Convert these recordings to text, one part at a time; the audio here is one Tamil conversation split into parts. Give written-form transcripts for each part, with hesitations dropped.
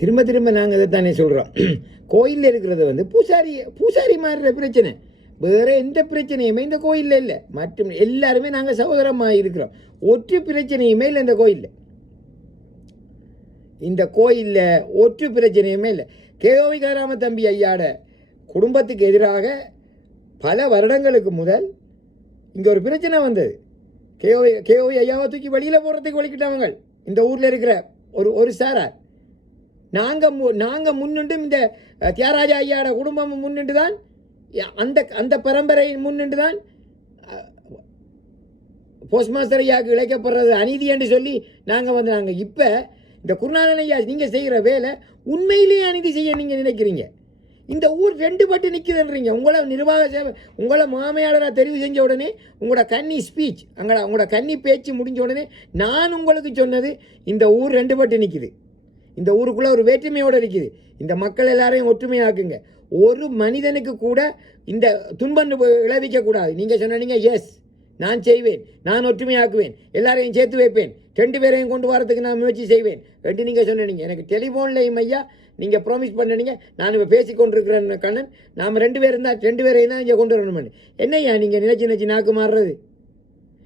திரும்ப திரும்ப நாங்கள் இதை தானே சொல்கிறோம். கோயிலில் இருக்கிறது வந்து பூசாரி மாறுற பிரச்சனை, வேறு எந்த பிரச்சனையுமே இந்த கோயிலில் இல்லை. மற்றும் எல்லாருமே நாங்கள் சகோதரமாக இருக்கிறோம். ஒற்று பிரச்சனையுமே இல்லை இந்த கோயிலில் ஒற்று பிரச்சனையுமே இல்லை. கேஓவி காராம தம்பி ஐயாட குடும்பத்துக்கு எதிராக பல வருடங்களுக்கு முதல் இங்கே ஒரு பிரச்சனை வந்தது. கேஓவி ஐயாவை தூக்கி வெளியில் போகிறதுக்கு வலிக்கிட்டவங்க இந்த ஊரில் இருக்கிற ஒரு சாரார். நாங்கள் முன்னிட்டு இந்த தியாகராஜா ஐயாவோட குடும்பம் முன்னிட்டு தான், அந்த பரம்பரையின் முன்னிட்டு தான் போஸ்ட் மாஸ்டர் ஐயாவுக்கு இழைக்கப்படுறது அநீதி என்று சொல்லி நாங்கள் இப்போ இந்த குருநாதன் ஐயா நீங்கள் செய்கிற வேலை உண்மையிலேயே அநீதி செய்ய நீங்கள் நினைக்கிறீங்க. இந்த ஊர் ரெண்டு பட்டு நிற்குதுன்றீங்க. உங்களை நிர்வாக சேவை, உங்களை மாமையாளராக தெரிவு செஞ்ச உடனே உங்களோட கன்னி ஸ்பீச், உங்களோட கன்னி பேச்சு முடிஞ்ச உடனே நான் உங்களுக்கு சொன்னது இந்த ஊர் ரெண்டு பட்டு நிற்குது. இந்த ஊருக்குள்ளே ஒரு வேற்றுமையோடு இருக்குது. இந்த மக்கள் எல்லாரையும் ஒற்றுமையாக்குங்க. ஒரு மனிதனுக்கு கூட இந்த துன்பம் விளைவிக்கக்கூடாது. நீங்கள் சொன்னீங்க, எஸ் நான் செய்வேன், நான் ஒற்றுமையாக்குவேன், எல்லாரையும் சேர்த்து வைப்பேன், 2 பேரையும் கொண்டு வரதுக்கு நான் முயற்சி செய்வேன் ரெண்டு நீங்கள் சொன்னீங்க. எனக்கு டெலிஃபோன்லையும் ஐயா நீங்கள் ப்ராமிஸ் பண்ணீங்க. நான் இப்போ பேசி கொண்டிருக்கிறேன் கண்ணன், நாம் 2 பேரும் தான், 2 பேரையும் தான் இங்கே கொண்டு வரணும்னு. என்னையா நீங்கள் நினைச்சு நாக்கு மாறுறது?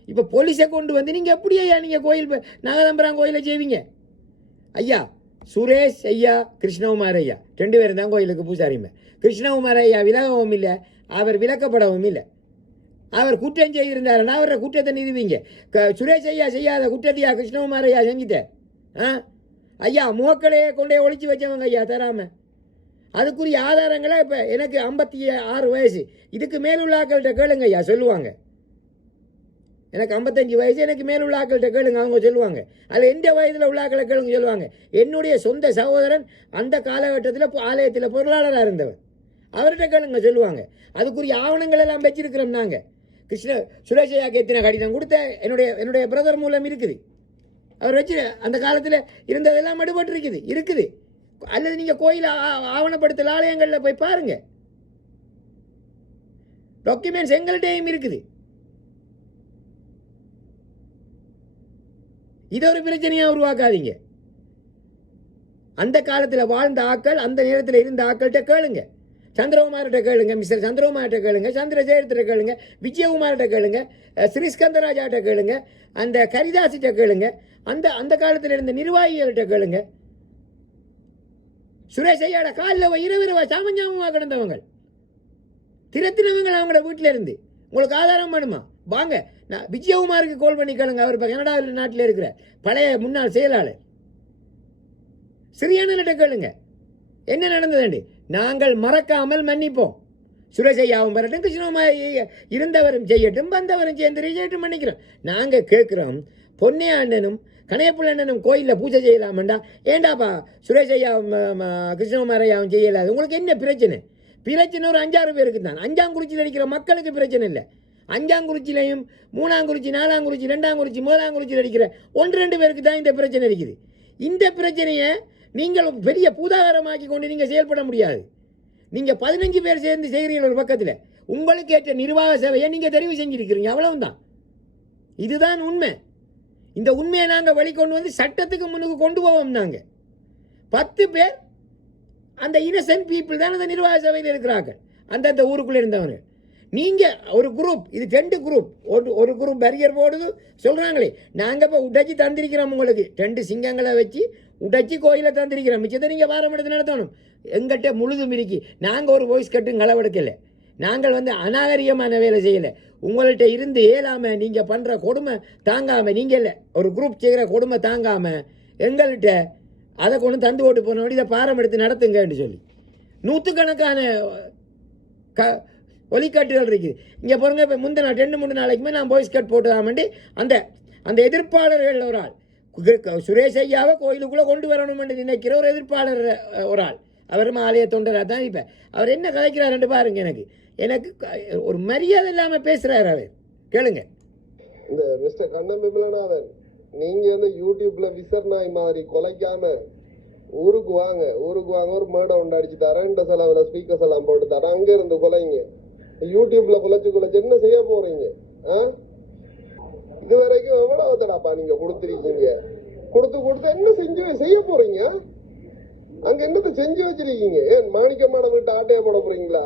இப்போ போலீஸை கொண்டு வந்து நீங்கள் எப்படி ஐயா நீங்கள் கோயில் நாகதம்பரம் கோயிலை செய்வீங்க? ஐயா சுரேஷ் ஐயா, கிருஷ்ணகுமார் ஐயா 2 பேரும் தான் கோயிலுக்கு பூசாரிமே. கிருஷ்ணகுமார் ஐயா விலகவும் இல்லை, அவர் விலக்கப்படவும் இல்லை. அவர் குற்றம் செய்திருந்தாருன்னா அவரை குற்றத்தை நிறுவீங்க. சுரேஷ் ஐயா செய்யாத குற்றத்தையா கிருஷ்ணகுமார் ஐயா செஞ்சுட்டேன்? ஐயா முகக்களையே கொண்டே ஒழிச்சு வச்சவங்க ஐயா தராம. அதுக்குரிய ஆதாரங்களை இப்போ எனக்கு 56 வயசு, இதுக்கு மேலுள்ள ஆக்கள்கிட்ட கேளுங்க ஐயா சொல்லுவாங்க. எனக்கு 55 வயசு, எனக்கு மேலுள்ள ஆக்கள்கிட்ட கேளுங்க, அவங்க சொல்லுவாங்க. அதில் எந்த வயதில் உள்ள ஆக்களை கேளுங்க சொல்லுவாங்க. என்னுடைய சொந்த சகோதரன் அந்த காலகட்டத்தில் ஆலயத்தில் பொருளாளராக இருந்தவர், அவர்கிட்ட கேளுங்க சொல்லுவாங்க. அதுக்குரிய ஆவணங்கள் எல்லாம் வச்சிருக்கிறோம் நாங்கள். சுரேஷ் ஐயாக்கு எத்தனை கடிதம் கொடுத்த என்னுடைய பிரதர் மூலம் இருக்குது. அவர் வச்சு அந்த காலத்தில் இருந்ததெல்லாம் மடுபட்டு இருக்குது. அல்லது நீங்கள் கோயில் ஆவணப்படுத்தல் ஆலயங்களில் போய் பாருங்க, டாக்குமெண்ட்ஸ் எங்கள்கிட்டையும் இருக்குது. இதை ஒரு பிரச்சனையாக உருவாக்காதீங்க. அந்த காலத்தில் வாழ்ந்த ஆக்கள், அந்த நேரத்தில் இருந்த ஆக்கள்கிட்ட கேளுங்க. சந்திரகுமார்கிட்ட கேளுங்க, மிஸ்டர் சந்திரகுமார்கிட்ட கேளுங்க, சந்திரசேகரத்திட்ட கேளுங்க, விஜயகுமார்கிட்ட கேளுங்க, ஸ்ரீஸ்கந்தராஜாட்ட கேளுங்க, அந்த கரிதாசிட்ட கேளுங்க, அந்த காலத்தில் இருந்த நிர்வாகிகள்கிட்ட கேளுங்க. சுரேஷ் ஐயாட காலில் இரவு சாமஞ்சாமமாக கிடந்தவங்க, திரத்தினவங்க அவங்களோட வீட்டில் இருந்து. உங்களுக்கு ஆதாரம் வேணுமா? வாங்க, நான் விஜயகுமாருக்கு கால் பண்ணி கேளுங்க. அவர் இப்போ கனடாவில் நாட்டில் இருக்கிற பழைய முன்னாள் செயலாளர். சிறியானர்கிட்ட கேளுங்க என்ன நடந்ததுண்டு. நாங்கள் மறக்காமல் மன்னிப்போம். சுரேஷ் ஐயாவும் வரட்டும், கிருஷ்ணகுமார் இருந்தவரும் செய்யட்டும், வந்தவரும் சேர்ந்து செய்யட்டும் மன்னிக்கிறோம். நாங்கள் கேட்குறோம், பொன்னையாண்டனும் கணையப்புள்ளண்ணனும் கோயிலில் பூஜை செய்யலாமண்டா, ஏண்டாப்பா சுரேஷ் ஐயாவும் கிருஷ்ணகுமார் ஐயாவும் செய்யலாது? உங்களுக்கு என்ன பிரச்சனை? பிரச்சனை ஒரு 5-6 பேருக்கு தான். அஞ்சாங்குறிச்சியில் இருக்கிற மக்களுக்கு பிரச்சனை இல்லை. அஞ்சாங்குறிச்சிலையும் 3ஆங்குறிச்சி 4ஆங்குறிச்சி 2ஆங்குறிச்சி 3ஆங்குறிச்சியில் இருக்கிற 1-2 பேருக்கு தான் இந்த பிரச்சனை இருக்குது. இந்த பிரச்சனையை நீங்கள் பெரிய பூதாகரமாக்கி கொண்டு நீங்கள் செயல்பட முடியாது. நீங்கள் 15 பேர் சேர்ந்து செய்கிறீங்க ஒரு பக்கத்தில், உங்களுக்கு ஏற்ற நிர்வாக சேவையை நீங்கள் தெரிவு செஞ்சிருக்கிறீங்க, அவ்வளவுதான். இதுதான் உண்மை. இந்த உண்மையை நாங்கள் வெளிக்கொண்டு வந்து சட்டத்துக்கு முன்னுக்கு கொண்டு போவோம். நாங்கள் 10 பேர் அந்த இன்னசென்ட் பீப்புள் தான் அந்த நிர்வாக சபையில் இருக்கிறார்கள், அந்தந்த ஊருக்குள்ளே இருந்தவங்க. நீங்கள் ஒரு குரூப், இது 2 குரூப், ஒரு குரூப் பேரியர் போடுது சொல்கிறாங்களே, நாங்கள் இப்போ உடைச்சி தந்திருக்கிறோம் உங்களுக்கு 2 சிங்கங்களை வச்சு உடைச்சி கோயிலை தந்திருக்கிறோம். மிச்சத்தை நீங்கள் வாரம் எடுத்து நடத்தணும். எங்கிட்ட முழுதும் இருக்கி. நாங்கள் ஒரு வாய்ஸ் கட்டும் களவெடுக்கலை. நாங்கள் அநாகரிகமான வேலை செய்யலை. உங்கள்கிட்ட இருந்து ஏலாமல் நீங்கள் பண்ணுற கொடுமை தாங்காமல், நீங்கள் இல்லை ஒரு குரூப் செய்கிற கொடுமை தாங்காமல் எங்கள்கிட்ட அதை கொண்டு தந்து ஓட்டு போனோம், இதை பாரம் எடுத்து நடத்துங்கன்னு சொல்லி நூற்றுக்கணக்கான ஒலிக்காட்டுகள் இருக்குது. இங்கே பாருங்க, இப்போ முந்தின 2-3 நாளைக்குமே நான் வாய்ஸ் கட் போட்டுதாமண்டி அந்த எதிர்ப்பாளர்கள் ஒரு ஆள், சுரேஷ் ஐயாவை கோயிலுக்குள்ளே கொண்டு வரணும்னு நினைக்கிற ஒரு எதிர்ப்பாளர் ஒரு ஆள், அவரும் ஆலய தொண்டராக தான். இப்போ அவர் என்ன கதைக்கிறாருன்னு பாருங்க. எனக்கு ஒரு மரியாதை இல்லாமல் பேசுகிறார் அவர். கேளுங்க. இந்த மிஸ்டர் கண்ணன் விமலநாதன், நீங்கள் யூடியூப்ல விசர்நாய் மாதிரி கொலைக்காம ஊருக்கு வாங்க ஒரு மேடை ஒன்று அடிச்சு தரேன், இந்த செலவில் ஸ்பீக்கர்ஸ் எல்லாம் போட்டு தரேன், அங்கே இருந்து கொலைங்க. யூடியூப்ல குலைச்சு என்ன செய்ய போறீங்க? இது வரைக்கும் எவ்வளவு தடாப்பா நீங்க கொடுத்துருக்கீங்க? கொடுத்து என்ன செய்ய போறீங்க? அங்க என்னத்தை செஞ்சு வச்சிருக்கீங்க? ஏன் மாணிக்கமான வீட்டு ஆட்டையை போட போறீங்களா?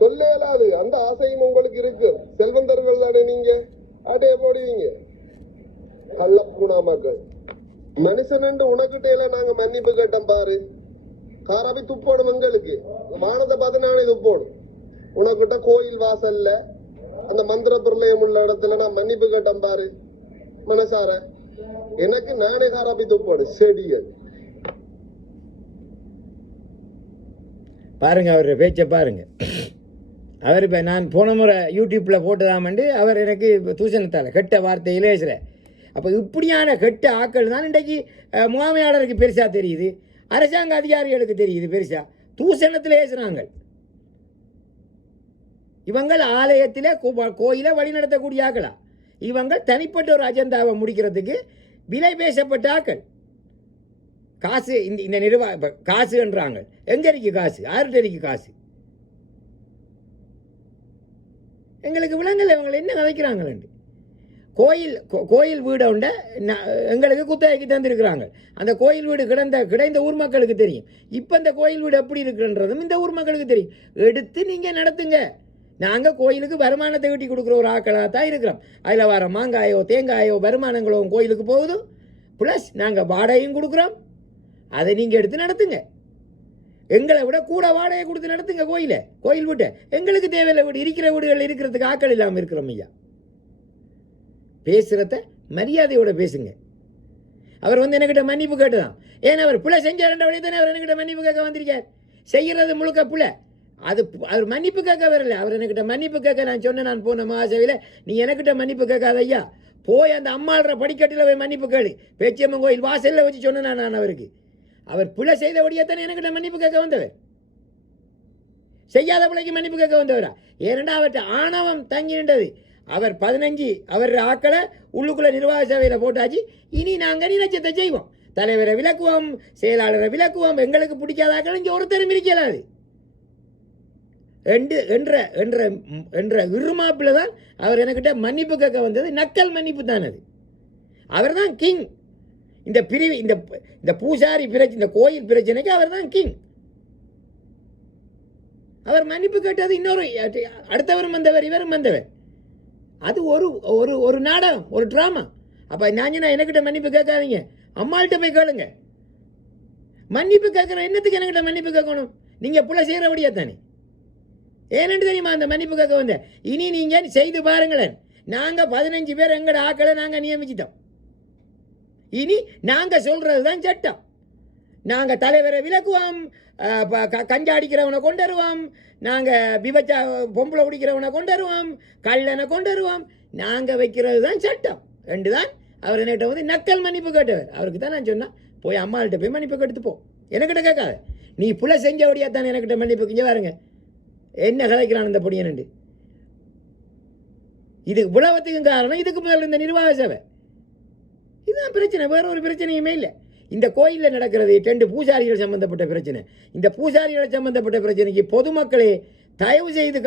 சொல்ல இயலாது. அந்த ஆசையும் உங்களுக்கு இருக்கு. செல்வந்தர்கள் தானே நீங்க, ஆட்டையை போடுவீங்க. கள்ளப்பூனா மக்கள் மனுஷன் உனக்கிட்ட நாங்க மன்னிப்பு கேட்டோம் பாரு. காராபி துப்போடும் எங்களுக்கு, வானத்தை பார்த்து நானே துப்போடும். உனக்கிட்ட கோயில் வாசல்ல அந்த மந்திர பிரளயம் உள்ள இடத்துல நான் மன்னிப்பு கேட்டேன் பாரு மனசார. எனக்கு நானே காராபி துப்போடு செடிகள். பாருங்க அவர பேச்சை பாருங்க. அவர் இப்போ நான் போன முறை யூடியூப்பில் போட்டுதாமண்டு அவர் எனக்கு தூசணத்தால் கெட்ட வார்த்தையில் பேசுகிற. அப்போ இப்படியான கெட்ட ஆக்கள் தான் இன்றைக்கு முகாமையாளருக்கு பெருசாக தெரியுது, அரசாங்க அதிகாரிகளுக்கு தெரியுது பெருசாக. தூசணத்தில் பேசுகிறாங்க. இவங்கள் ஆலயத்தில் கோயிலை வழிநடத்தக்கூடிய ஆக்களா? இவங்கள் தனிப்பட்ட ஒரு அஜெண்டாவை முடிக்கிறதுக்கு விலை பேசப்பட்ட ஆக்கள். காசு இந்த நிர்வாக காசுன்றாங்க. எங்கே இருக்கு காசு? யார்கிட்ட இருக்கு காசு? எங்களுக்கு விலங்கல் இவங்க என்ன கதைக்கிறாங்களேண்டு. கோயில் வீடை உண்ட எங்களுக்கு குத்தகைக்கு தந்துருக்குறாங்க. அந்த கோயில் வீடு கிடைந்த ஊர் மக்களுக்கு தெரியும். இப்போ இந்த கோயில் வீடு எப்படி இருக்குன்றதும் இந்த ஊர் மக்களுக்கு தெரியும். எடுத்து நீங்கள் நடத்துங்க. நாங்கள் கோயிலுக்கு வருமானத்தை ஈட்டி கொடுக்குற ஒரு ஆக்களாக தான் இருக்கிறோம். அதில் வர மாங்காயோ தேங்காயோ வருமானங்களோ கோயிலுக்கு போகுது. ப்ளஸ் நாங்கள் வாடகையும் கொடுக்குறோம். அதை நீங்கள் எடுத்து நடத்துங்க. எங்களை விட கூட வாடகை கொடுத்து நடத்துங்க கோயில் வீட்டை. எங்களுக்கு தேவையில்லை வீடு. இருக்கிற வீடுகள் இருக்கிறதுக்கு ஆக்கள் இல்லாமல் இருக்கிறோம் ஐயா. பேசுகிறத மரியாதையோட பேசுங்க. அவர் என்கிட்ட மன்னிப்பு கேட்டுதான். ஏன்னா அவர் பிள்ளை செஞ்சாருன்ற வழி தானே அவர் என்கிட்ட மன்னிப்பு கேட்க வந்திருக்கார். செய்கிறது முழுக்க பிள்ளை. அவர் மன்னிப்பு கேட்க வரல. அவர் என்கிட்ட மன்னிப்பு கேட்க நான் சொன்னேன். நான் போன மகாசபையில் நீ எனக்கிட்ட மன்னிப்பு கேட்காத ஐயா, போய் அந்த அம்மாள்ற படிக்கட்டில் போய் மன்னிப்பு கேளு. பேச்சியம்மன் கோயில் வாசலில் வச்சு சொன்னேன் நான் அவருக்கு. அவர் பிள்ளை செய்தபடியாத்தானே எனக்கிட்ட மன்னிப்பு கேட்க வந்தவர். செய்யாத பிள்ளைக்கு மன்னிப்பு கேட்க வந்தவரா? ஏனெண்டா அவர்கிட்ட ஆணவம் தங்கின்றது. அவர் 15 அவர் ஆக்களை உள்ளுக்குள்ள நிர்வாக சேவையில் போட்டாச்சு. இனி நாங்கள் நினைச்சத்தை செய்வோம். தலைவரை விலக்குவோம், செயலாளரை விலக்குவோம். எங்களுக்கு பிடிக்காத ஆக்கள் இங்கே ஒருத்தரும் இருக்கலாது என்ற இருமாப்பில் தான் அவர் எனக்கிட்ட மன்னிப்பு கேட்க வந்தது. நக்கல் மன்னிப்பு தான் அது. அவர் தான் கிங். இந்த பிரிவு இந்த பூசாரி பிரச்சனை, இந்த கோயில் பிரச்சனைக்கு அவர் தான் கிங். அவர் மன்னிப்பு கேட்டது இன்னொரு அடுத்தவரும் வந்தவர், இவரும் வந்தவர். அது ஒரு நாடகம், ஒரு ட்ராமா. அப்போ நான் எனக்கிட்ட மன்னிப்பு கேட்காதீங்க, அம்மாள்கிட்ட போய் கேளுங்க. மன்னிப்பு கேட்குற என்னத்துக்கு எனக்கிட்ட மன்னிப்பு கேட்கணும்? நீங்கள் புள்ள செய்கிறபடியா தானே. ஏனென்று தெரியுமா அந்த மன்னிப்பு கேட்க வந்த? இனி நீங்கள் செய்து பாருங்களேன். நாங்கள் 15 பேர் எங்களோட ஆக்களை நாங்கள் நியமிச்சிட்டோம். இனி நாங்கள் சொல்கிறது தான் சட்டம். நாங்கள் தலைவரை விலக்குவோம், கஞ்சா அடிக்கிறவனை கொண்டு வருவோம், நாங்கள் விபச்சா பொம்பளை குடிக்கிறவனை கொண்டு வருவோம், கள்ளனை கொண்டு வருவோம். நாங்கள் வைக்கிறது தான் சட்டம். ரெண்டு தான். அவர் என்கிட்ட நக்கல் மன்னிப்பு கேட்டவர். அவருக்கு தான் நான் சொன்னேன், போய் அம்மாள்கிட்ட போய் மன்னிப்பு கேட்டு போ, எனக்கிட்ட கேட்காத. நீ புள்ள செஞ்சபடியா தானே எனக்கிட்ட மன்னிப்பு கிஞ்ச பாருங்க. என்ன கதைக்கிறான் இந்த பொடியனண்டு. இது உலகத்துக்கும் காரணம் இதுக்கு முதல்ல இந்த நிர்வாக சேவை. இதுதான் பிரச்சனை, வேற ஒரு பிரச்சனையுமே இல்லை. இந்த கோயிலில் நடக்கிறது 2 பூசாரிகள் சம்பந்தப்பட்ட பிரச்சனை. இந்த பூசாரிகளை சம்பந்தப்பட்ட பிரச்சனைக்கு பொதுமக்களே தயவு செய்து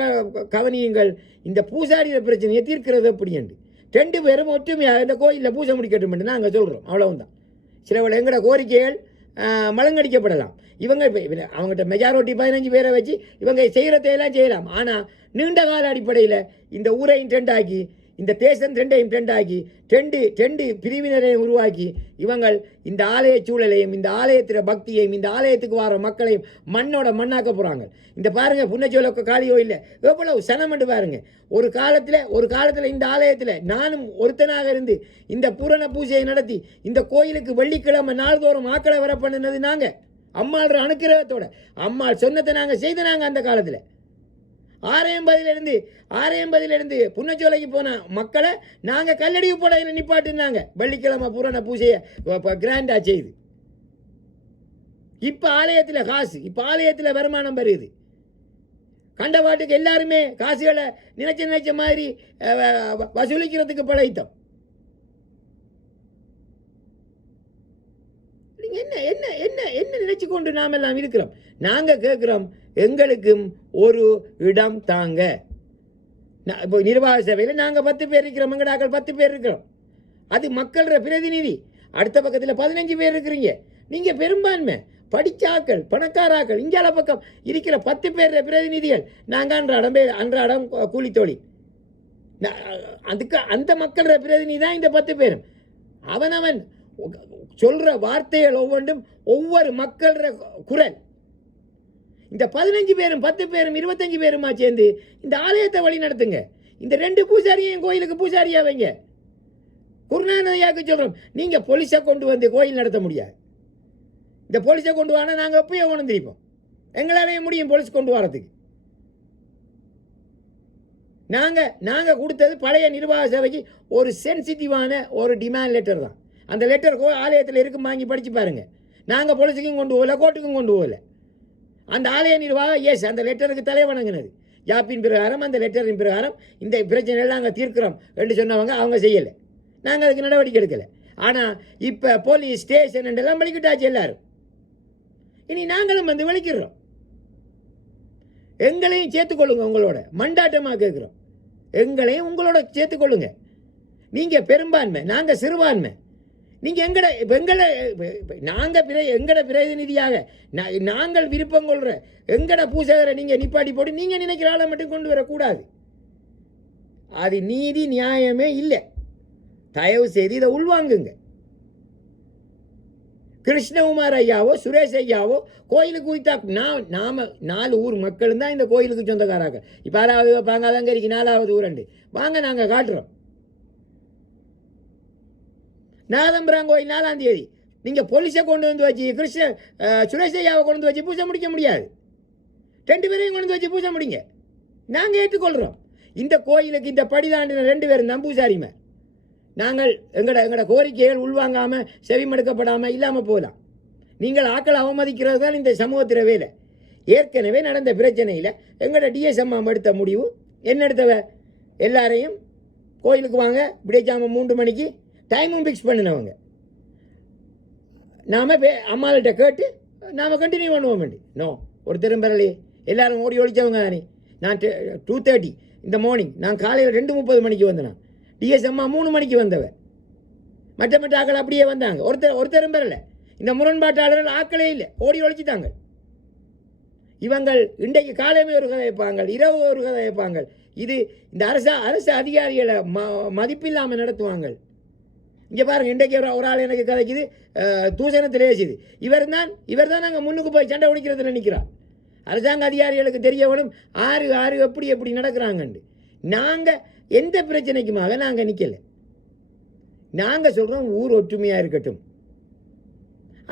கவனியுங்கள். இந்த பூசாரிகள் பிரச்சனையை தீர்க்கிறது எப்படி என்று 2 பேரும் ஒற்றுமையாக இந்த கோயிலில் பூஜை முடிக்கட்டும் என்று நாங்கள் சொல்கிறோம். அவ்வளவுதான். சில எங்களோட கோரிக்கைகள் மலங்கடிக்கப்படலாம். இவங்க அவங்ககிட்ட மெஜாரிட்டி 15 பேரை வச்சு இவங்க செய்கிறதையெல்லாம் செய்யலாம். ஆனால் நீண்ட கால அடிப்படையில் இந்த ஊரையும் ட்ரெண்டாக்கி, இந்த தேசம் ட்ரெண்டையும் ட்ரெண்டாக்கி, ரெண்டு பிரிவினரையும் உருவாக்கி இவங்கள் இந்த ஆலய சூழலையும், இந்த ஆலயத்தில் பக்தியையும், இந்த ஆலயத்துக்கு வர மக்களையும் மண்ணோட மண்ணாக்க போகிறாங்க. இந்த பாருங்கள், புன்னச்சோல காளியோ இல்லை எவ்வளவு சனமண்டு பாருங்க. ஒரு காலத்தில் இந்த ஆலயத்தில் நானும் ஒருத்தனாக இருந்து இந்த பூரண பூஜையை நடத்தி இந்த கோயிலுக்கு வெள்ளிக்கிழமை நாள்தோறும் ஆக்களை வர பண்ணினது நாங்கள். அம்மாள்ற அனுக்கிரகத்தோட அம்மாள் சொன்னதை நாங்கள் செய்த. நாங்கள் அந்த காலத்தில் 680 புன்னச்சோலைக்கு போன மக்களை நாங்கள் கல்லடி போடையில் நிப்பாட்டுனாங்க. வெள்ளிக்கிழமை பூரண பூஜையை கிராண்டா செய்து. இப்போ ஆலயத்தில் காசு, இப்போ ஆலயத்தில் வருமானம் வருது. கண்டபாட்டுக்கு எல்லாருமே காசுகளை நினைச்ச மாதிரி வசூலிக்கிறதுக்கு பழகிட்டோம். என்ன என்ன என்ன என்ன நினைச்சு கொண்டு நாம் எல்லாம் இருக்கிறோம். நாங்கள் கேட்குறோம், எங்களுக்கும் ஒரு இடம் தாங்க. இப்போ நிர்வாக சபையில் நாங்கள் 10 பேர் இருக்கிறோம், எங்கடாக்கள் 10 பேர் இருக்கிறோம். அது மக்களோட பிரதிநிதி. அடுத்த பக்கத்தில் 15 பேர் இருக்கிறீங்க. நீங்கள் பெரும்பான்மை படிச்சாக்கள் பணக்காராக்கள் இங்கால பக்கம் இருக்கிற 10 பேர் பிரதிநிதிகள் நாங்கள் அன்றாடம் கூலித்தோழி அதுக்கு அந்த மக்களோட பிரதிநிதி தான் இந்த 10 பேரும். அவன் சொல்ற வார்த்தைகள் ஒவ்வொன்றும் ஒவ்வொரு மக்களோட குரல். இந்த 15 பேரும் 10 பேரும் 25 பேருமா சேர்ந்து இந்த ஆலயத்தை வழி நடத்துங்க. இந்த 2 பூசாரியையும் கோயிலுக்கு பூசாரியா வைங்க. குருநானதையாக்கு சொல்றோம், நீங்க போலீஸை கொண்டு வந்து கோயில் நடத்த முடியாது. இந்த போலீஸை கொண்டு வானா நாங்கள் எப்பயோ கொண்டிருப்போம். எங்களாலேயே முடியும் போலீஸ் கொண்டு வரதுக்கு. நாங்கள் கொடுத்தது பழைய நிர்வாக சபைக்கு ஒரு சென்சிட்டிவான ஒரு டிமாண்ட் லெட்டர் தான். அந்த லெட்டர் ஆலயத்தில் இருக்கும், வாங்கி படித்து பாருங்கள். நாங்கள் போலீஸுக்கும் கொண்டு போகல, கோர்ட்டுக்கும் கொண்டு போகல. அந்த ஆலய நிர்வாகம் அந்த லெட்டருக்கு தலை வணங்கினது. ஜாப்பின் பிரகாரம் அந்த லெட்டரின் பிரகாரம் இந்த பிரச்சனைகள் நாங்கள் தீர்க்கிறோம் என்று சொன்னவங்க அவங்க செய்யலை. நாங்கள் அதுக்கு நடவடிக்கை எடுக்கலை. ஆனால் இப்போ போலீஸ் ஸ்டேஷன் எல்லாம் வலிக்கிட்டாச்சு எல்லாரும். இனி நாங்களும் வந்து வலிக்கிறோம். எங்களையும் சேர்த்துக்கொள்ளுங்க. உங்களோட மண்டாட்டமாக கேட்குறோம். எங்களையும் உங்களோட சேர்த்துக்கொள்ளுங்க. நீங்கள் பெரும்பான்மை, நாங்கள் சிறுபான்மை. நீங்கள் எங்கட பிரதிநிதியாக நாங்கள் விருப்பம் கொள்கிற எங்கட பூசகரை நீங்கள் நிப்பாட்டி போட்டு நீங்கள் நினைக்கிற ஆளை மட்டும் கொண்டு வரக்கூடாது. அது நீதி நியாயமே இல்லை. தயவு செய்து இதை உள்வாங்குங்க. கிருஷ்ணகுமார் ஐயாவோ சுரேஷ் ஐயாவோ கோயிலுக்கு குறித்தா நாம 4 ஊர் மக்களும் தான் இந்த கோயிலுக்கு சொந்தக்காராங்க. இப்போ 6வது பாங்காதங்கரிக்கு 4வது ஊரண்டு வாங்க, நாங்கள் காட்டுறோம். நாதம்பரம் கோயில் 4ஆம் தேதி நீங்கள் போலீஸை கொண்டு வந்து வச்சு சுரேஷ் ஐயாவை கொண்டு வந்து வச்சு பூஜை முடிக்க முடியாது. 2 பேரையும் கொண்டு வந்து வச்சு பூஜை முடிங்க. நாங்கள் ஏற்றுக்கொள்கிறோம். இந்த கோயிலுக்கு இந்த படிதாண்டின 2 பேரும் தான் பூசாரிமை. நாங்கள் எங்களோட கோரிக்கைகள் உள்வாங்காமல் செவிமடுக்கப்படாமல் இல்லாமல் போகலாம். நீங்கள் ஆக்களை அவமதிக்கிறது தான் இந்த சமூகத்திற வேலை. ஏற்கனவே நடந்த பிரச்சனையில் எங்களோட டிஎஸ் அம்மா எடுத்த முடிவு என்ன எடுத்தவ, எல்லாரையும் கோயிலுக்கு வாங்க விடைச்சாம 3 மணிக்கு டைமும் ஃபிக்ஸ் பண்ணினவங்க. நாம் அம்மாள்கிட்ட கேட்டு நாம் கண்டினியூ பண்ணுவோம். நோ, ஒரு திரும்பரலே எல்லாரும் ஓடி ஒழிச்சவங்க தானே. நான் 2:30 இந்த மார்னிங், நான் காலையில் 2:30 மணிக்கு வந்தேன். டிஎஸ் அம்மா 3 மணிக்கு வந்தவன். மற்ற ஆக்கள் அப்படியே வந்தாங்க. ஒருத்தரும் பெறல. இந்த முரண்பாட்டாளர்கள் ஆக்களே இல்லை, ஓடி ஒழிச்சிட்டாங்க. இவங்கள் இன்றைக்கு காலையுமே ஒரு கதை வைப்பாங்க, இரவு ஒரு கதை வைப்பாங்க. இது இந்த அரசு அதிகாரிகளை மதிப்பில்லாமல் நடத்துவாங்க. இங்கே பாருங்கள், இன்றைக்கு ஒரு ஆள் எனக்கு கதைக்குது, தூசணத்தில் ஏசுது. இவர் தான் நாங்கள் முன்னுக்கு போய் சண்டை பிடிக்கிறதுல நிற்கிறார். அரசாங்க அதிகாரிகளுக்கு தெரிய வேணும் ஆறு எப்படி நடக்கிறாங்கண்டு. நாங்கள் எந்த பிரச்சனைக்குமாக நாங்கள் நிற்கலை. நாங்கள் சொல்கிறோம் ஊர் ஒற்றுமையாக இருக்கட்டும்.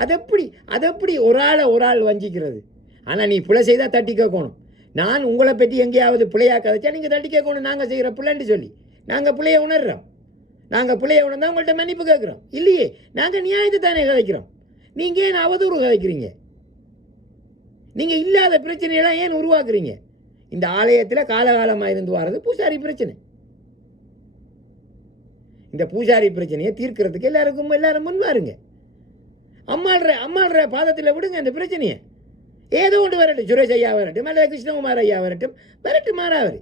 அதெப்படி ஒரு ஆள் வஞ்சிக்கிறது. ஆனால் நீ பிழை செய்தால் தட்டி கேட்கணும். நான் உங்களை பற்றி எங்கேயாவது பிள்ளையாக கதைச்சா நீங்கள் தட்டி கேட்கணும். நாங்கள் செய்கிற பிள்ளைன்னு சொல்லி நாங்கள் பிள்ளையை உணர்றோம். நாங்கள் பிள்ளையை உணர்ந்தால் உங்கள்கிட்ட மன்னிப்பு கேட்குறோம். இல்லையே, நாங்கள் நியாயத்தை தானே கதைக்கிறோம். நீங்கள் ஏன் அவதூறு கதைக்கிறீங்க? நீங்கள் இல்லாத பிரச்சனையெல்லாம் ஏன் உருவாக்குறீங்க? இந்த ஆலயத்தில் காலகாலமாக இருந்து வர்றது பூசாரி பிரச்சனை. இந்த பூசாரி பிரச்சனையை தீர்க்கிறதுக்கு எல்லாரும் முன்வாருங்க. அம்மாள்ற பாதத்தில் விடுங்க இந்த பிரச்சனையை. ஏதோ ஒன்று வரட்டும், சுரேஷ் ஐயா வரட்டும், அல்லது கிருஷ்ணகுமார் ஐயா வரட்டும் மாறாவர்.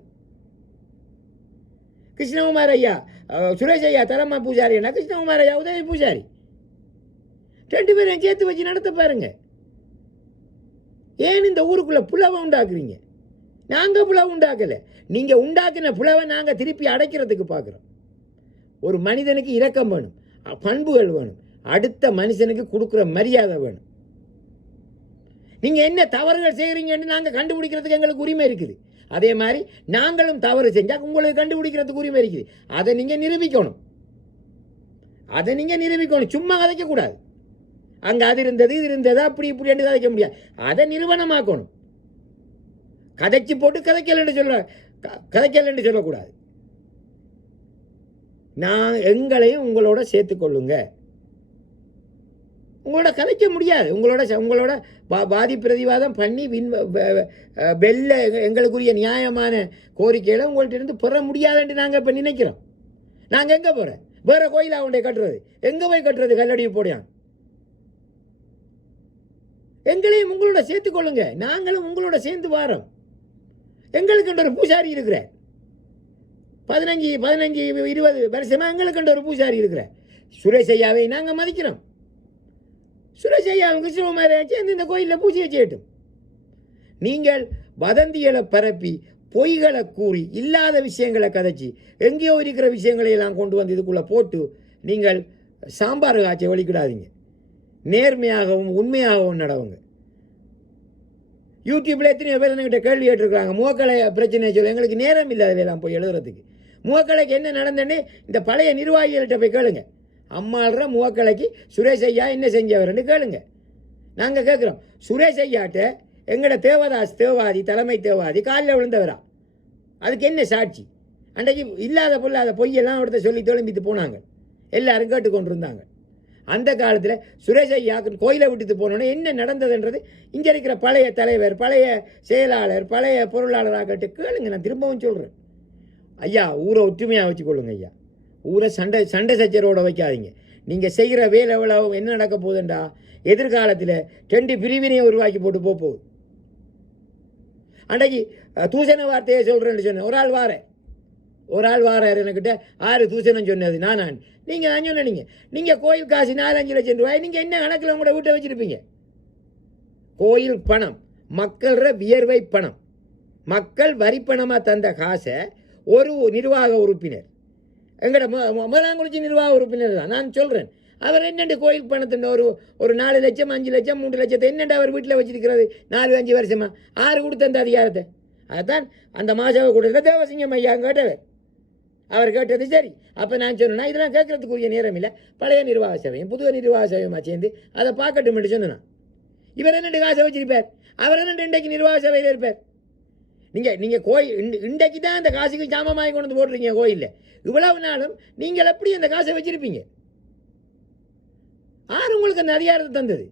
கிருஷ்ணகுமார் ஐயா சுரேஷ் ஐயா தலைமை பூசாரினா கிருஷ்ணகுமார் ஐயா உதவி பூசாரி. 2 பேரையும் சேர்த்து வச்சு நடத்த பாருங்க. ஏன் இந்த ஊருக்குள்ள புலவை உண்டாக்குறீங்க? நாங்கள் புலவை உண்டாக்கலை. நீங்கள் உண்டாக்கின புலவை நாங்கள் திருப்பி அடைக்கிறதுக்கு பார்க்குறோம். ஒரு மனிதனுக்கு இரக்கம் வேணும், பண்புகள் வேணும், அடுத்த மனுஷனுக்கு கொடுக்குற மரியாதை வேணும். நீங்கள் என்ன தவறுகள் செய்கிறீங்கன்னு நாங்கள் கண்டுபிடிக்கிறதுக்கு எங்களுக்கு உரிமை இருக்குது. அதே மாதிரி நாங்களும் தவறு செஞ்சால் உங்களுக்கு கண்டுபிடிக்கிறதுக்கு உரிமை இருக்குது. அதை நீங்கள் நிரூபிக்கணும். சும்மா கதைக்கக்கூடாது. அங்கே அது இருந்தது இது இருந்தது அப்படி என்று கதைக்க முடியாது. அதை நிறுவனமாக்கணும். கதைச்சு போட்டு கதைக்கலன்னு சொல்லக்கூடாது. எங்களையும் உங்களோட சேர்த்துக்கொள்ளுங்க. உங்களோட கதைக்க முடியாது. உங்களோட வாதி பிரதிவாதம் பண்ணி வெல்ல எங்களுக்குரிய நியாயமான கோரிக்கைகளை உங்கள்கிட்ட இருந்து பெற முடியாதுன்னு நாங்கள் இப்போ நினைக்கிறோம். நாங்கள் எங்கே போகிறோம்? வேற கோயிலாக உண்டே கட்டுறது? எங்கே போய் கட்டுறது? கல்லடியை போடையான். எங்களையும் உங்களோட சேர்த்துக்கொள்ளுங்க. நாங்களும் உங்களோட சேர்ந்து வாரோம். எங்களுக்கு ஒரு பூசாரி இருக்கிற 15-20 வருஷமா எங்களுக்கு ஒரு பூசாரி இருக்கிற சுரேஷ் ஐயாவை நாங்கள் மதிக்கிறோம். சுரேஷ் ஐயாவும் கிருஷ்ணகுமாரையும் சேர்ந்து இந்த கோயிலில் பூஜையை செய்யட்டும். நீங்கள் வதந்திகளை பரப்பி பொய்களை கூறி இல்லாத விஷயங்களை கதைச்சி எங்கேயோ இருக்கிற விஷயங்களை எல்லாம் கொண்டு வந்து இதுக்குள்ளே போட்டு நீங்கள் சாம்பார் காய்ச்சை வலிக்கிடாதீங்க. நேர்மையாகவும் உண்மையாகவும் நடவுங்க. யூடியூப்பில் எத்தனையோ பேர் என்கிட்ட கேள்வி கேட்டிருக்கிறாங்க, முகக்கலை பிரச்சனை சொல்லி. எங்களுக்கு நேரம் இல்லை அதிலெல்லாம் போய் எழுதுறதுக்கு. முகக்கலைக்கு என்ன நடந்தேன்னு இந்த பழைய நிர்வாகிகள்கிட்ட போய் கேளுங்க. அம்மாள்ற முகக்கலைக்கு சுரேஷ் ஐயா என்ன செஞ்சவர்னு கேளுங்க. நாங்கள் கேட்குறோம், சுரேஷ் ஐயாட்ட எங்களோட தேவதாஸ் தேவாதி தலைமை தேவாதி காலில் விழுந்தவரா? அதுக்கு என்ன சாட்சி? அன்றைக்கு இல்லாத பொல்லாத பொய்யெல்லாம் அவர்கிட்ட சொல்லி தொலைம்பித்து போனாங்க. எல்லாரும் கேட்டுக்கொண்டு இருந்தாங்க. அந்த காலத்தில் சுரேஷ் ஐயா கோயிலை விட்டுட்டு போனோன்னே என்ன நடந்ததுன்றது இங்கே இருக்கிற பழைய தலைவர், பழைய செயலாளர், பழைய பொருளாளராக கேட்டு கேளுங்க. நான் திரும்பவும் சொல்கிறேன், ஐயா ஊரை ஒற்றுமையாக வச்சுக்கொள்ளுங்க. ஐயா ஊரை சண்டை சச்சரவோட வைக்காதீங்க. நீங்கள் செய்கிற வேலை எவ்வளோ என்ன நடக்க போகுதுண்டா, எதிர்காலத்தில் 2 பிரிவினையை உருவாக்கி போட்டு போகுது. அன்றைக்கு தூசண வார்த்தையை சொல்கிறேன்னு சொன்னேன். ஒரு ஆள் வாரார் என்கிட்ட 6 தூசணம் சொன்னது நான். நீங்கள் தான் சொன்னீங்க. நீங்கள் கோயில் காசு 4-5 லட்சம் ரூபாய் நீங்கள் என்ன கணக்கில் உங்களோட வீட்டை வச்சுருப்பீங்க? கோயில் பணம் மக்கள வியர்வை பணம், மக்கள் வரிப்பணமாக தந்த காசை ஒரு நிர்வாக உறுப்பினர், எங்களோட முதலாங்குறிச்சி நிர்வாக உறுப்பினர் தான் நான் சொல்கிறேன். அவர் என்னென்று கோயில் பணத்தின் ஒரு 4 லட்சம் 5 லட்சம் 3 லட்சத்தை என்னென்று அவர் வீட்டில் வச்சிருக்கிறது 4-5 வருஷமா? 6 கொடுத்த அந்த அதிகாரத்தை. அதுதான் அந்த மாசாவை கொடுத்த தேவசிங்கம் ஐயா கேட்டவர். அவர் கேட்டது சரி. அப்போ நான் சொன்னேன்னா இதெல்லாம் கேட்கறதுக்குரிய நேரம் இல்லை. பழைய நிர்வாக சபையும் புது நிர்வாக சபையுமா சேர்ந்து அதை பார்க்கட்டும் என்று சொன்னேன். இவர் என்னென்று காசை வச்சிருப்பார்? அவர் என்னென்று இன்றைக்கு நிர்வாக சபையில் இருப்பார்? நீங்கள் கோயில் இன்றைக்கு தான் அந்த காசுக்கு சாமமாகி கொண்டு வந்து போடுறீங்க கோயிலில். இவ்வளவு நாளும் நீங்கள் எப்படி அந்த காசை வச்சிருப்பீங்க? யார் உங்களுக்கு அந்த அதிகாரத்தை தந்தது?